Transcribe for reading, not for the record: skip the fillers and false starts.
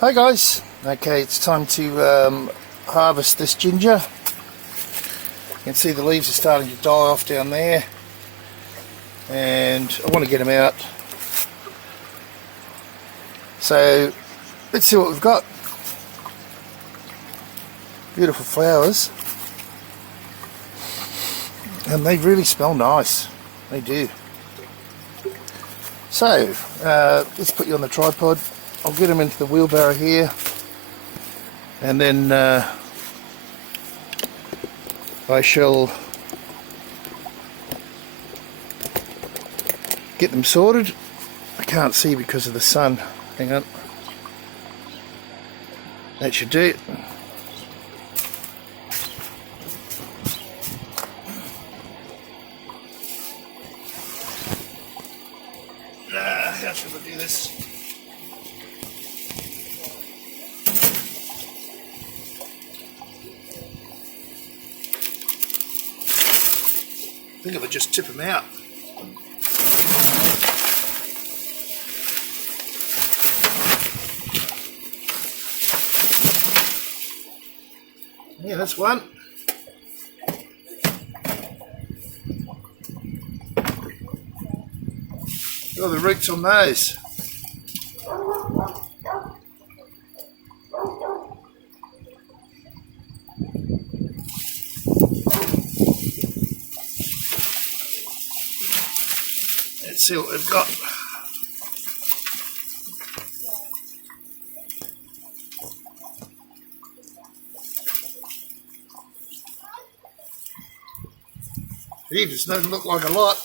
Hi guys, okay, it's time to harvest this ginger. You can see the leaves are starting to die off down there, and I want to get them out. So let's see what we've got. Beautiful flowers, and they really smell nice, they do. So let's put you on the tripod. I'll get them into the wheelbarrow here, and then I shall get them sorted. I can't see because of the sun. Hang on. That should do it. How should I do this? I think if I just tip them out. Yeah, that's one. Oh, the roots on those. Let's see what we've got. Gee, this doesn't look like a lot.